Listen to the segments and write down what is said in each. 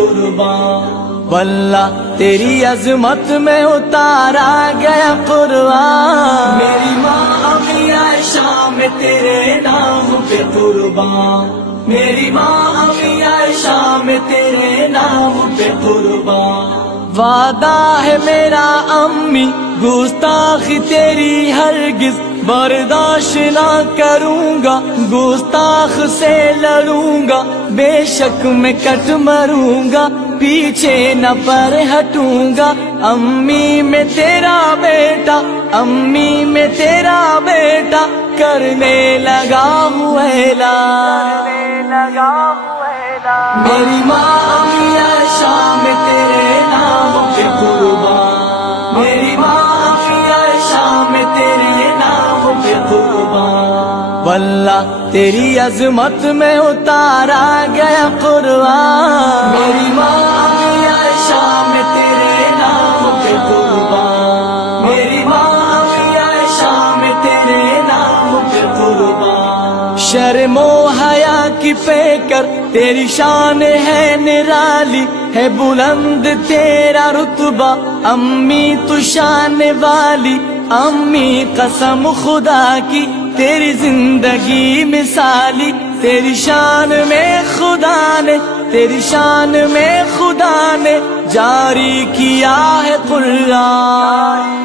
قربان، واللہ تیری عظمت میں اتارا گیا قرآن، میری ماں امی عائشہ میں تیرے نام پہ قربان، میری ماں امی عائشہ میں تیرے نام پہ قربان، وعدہ ہے میرا امی گستاخی تیری ہرگز برداشت نہ کروں گا، گستاخ سے لڑوں گا، بے شک میں کٹ مروں گا، پیچھے نہ پر ہٹوں گا، امی میں تیرا بیٹا، امی میں تیرا بیٹا کرنے لگا ہوں اعلان، میری ماں امی عائشہ میں تیرے نام پہ قربان، میری ماں امی عائشہ میں تیرے نام پہ قربان، واللہ تیری عظمت میں اتارا گیا قرآن، میری ماں امی عائشہ میں تیرے نام پہ قربان، میری ماں امی عائشہ میں تیرے نام پہ قربان، شرم و حیا کی پیکر تیری شان ہے نرالی، ہے بلند تیرا رتبہ امی تو شان والی، امی قسم خدا کی تیری زندگی مثالی، تیری شان میں خدا نے، تیری شان میں خدا نے جاری کیا ہے قرآن،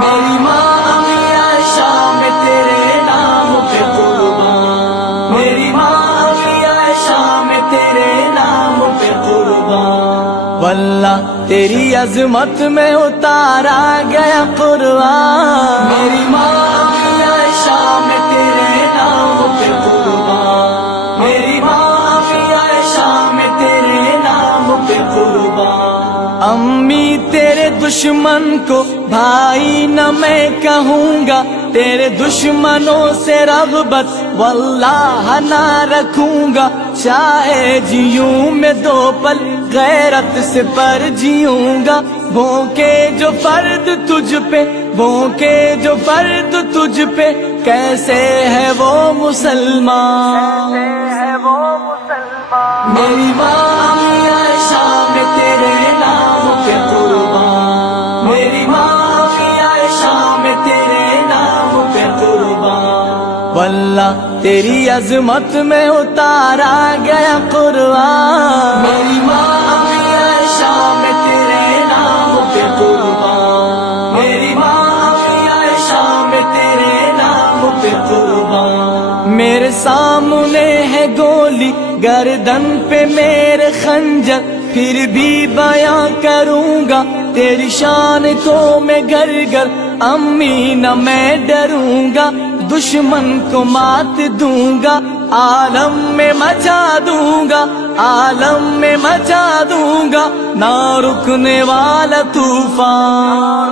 میری ماں امی عائشہ میں تیرے نام پہ قربان، میری ماں امی عائشہ میں تیرے نام پہ قربان، واللہ تیری عظمت میں اتارا گیا قرآن، میری ماں امی عائشہ میں تیرے نام پہ قربان، میری ماں امی عائشہ میں تیرے نام پہ قربان، امی تیرے دشمن کو بھائی نہ میں کہوں گا، تیرے دشمنوں سے رغبت واللہ نہ رکھوں گا، چاہے جیوں میں دو پل غیرت سے پر جیوں گا، بھونکے جو فرد تجھ پہ، بھونکے جو فرد تجھ پہ کیسے ہے وہ مسلمان، میری ماں امی عائشہ میں تیرے نام پہ قربان، میری ماں امی عائشہ میں تیرے نام پہ قربان، واللہ تیری عظمت میں اتارا گیا قرآن، میری ماں امی عائشہ میں تیرے نام پہ قربان، میری ماں امی عائشہ میں تیرے نام پہ قربان، میرے سامنے ہے گولی گردن پہ میرے خنجر، پھر بھی بیاں کروں گا تیری شان کو میں گر گر، امی نہ میں ڈروں گا، دشمن کو مات دوں گا، عالم میں مچا دوں گا، عالم میں مچا دوں گا، نہ رکنے والا طوفان،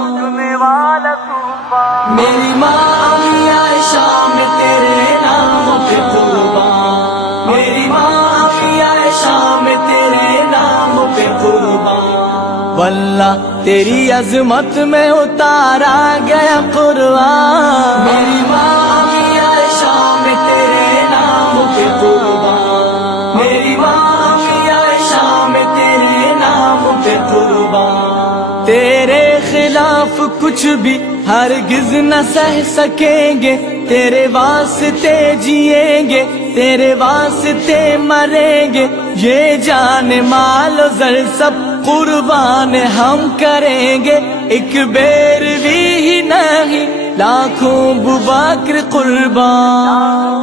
میری ماں امی عائشہ میں تیرے نام پہ قربان، میری ماں امی عائشہ میں تیرے نام پہ قربان، واللہ تیری عظمت میں اتارا گیا قرآن، میری ماں امی عائشہ میں تیرے نام پہ قربان، میری ماں امی عائشہ میں تیرے نام پہ قربان، تیرے خلاف کچھ بھی ہرگز نہ سہ سکیں گے، تیرے واسطے جیئیں گے، تیرے واسطے مریں گے، یہ جان مال و زر سب قربان ہم کریں گے، ایک بیروی ہی نہیں لاکھوں ابوبکر قربان،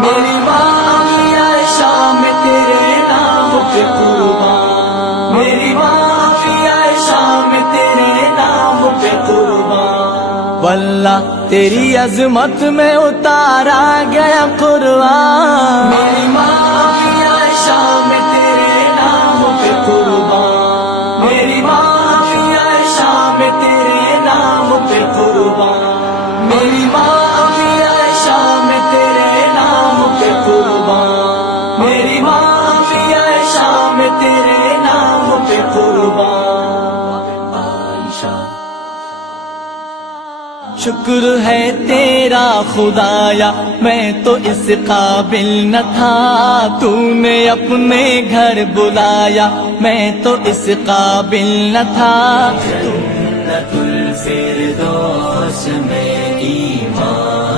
میری ماں امی عائشہ میں تیرے نام پہ قربان، میری ماں امی عائشہ میں تیرے نام پہ قربان، واللہ تیری عظمت میں اتارا گیا قرآن، میری ماں امی عائشہ میں تیرے نام پہ قربان، میری ماں امی عائشہ میں تیرے نام پہ قربان، میری ماں امی عائشہ میں تیرے نام پہ قربان، میری ماں امی عائشہ میں تیرے نام پہ قربان، عائشہ شکر ہے تیرا خدایا، میں تو اس قابل نہ تھا، تو اپنے گھر بلایا میں تو اس قابل نہ تھا، جنت الفردوس میں ایمان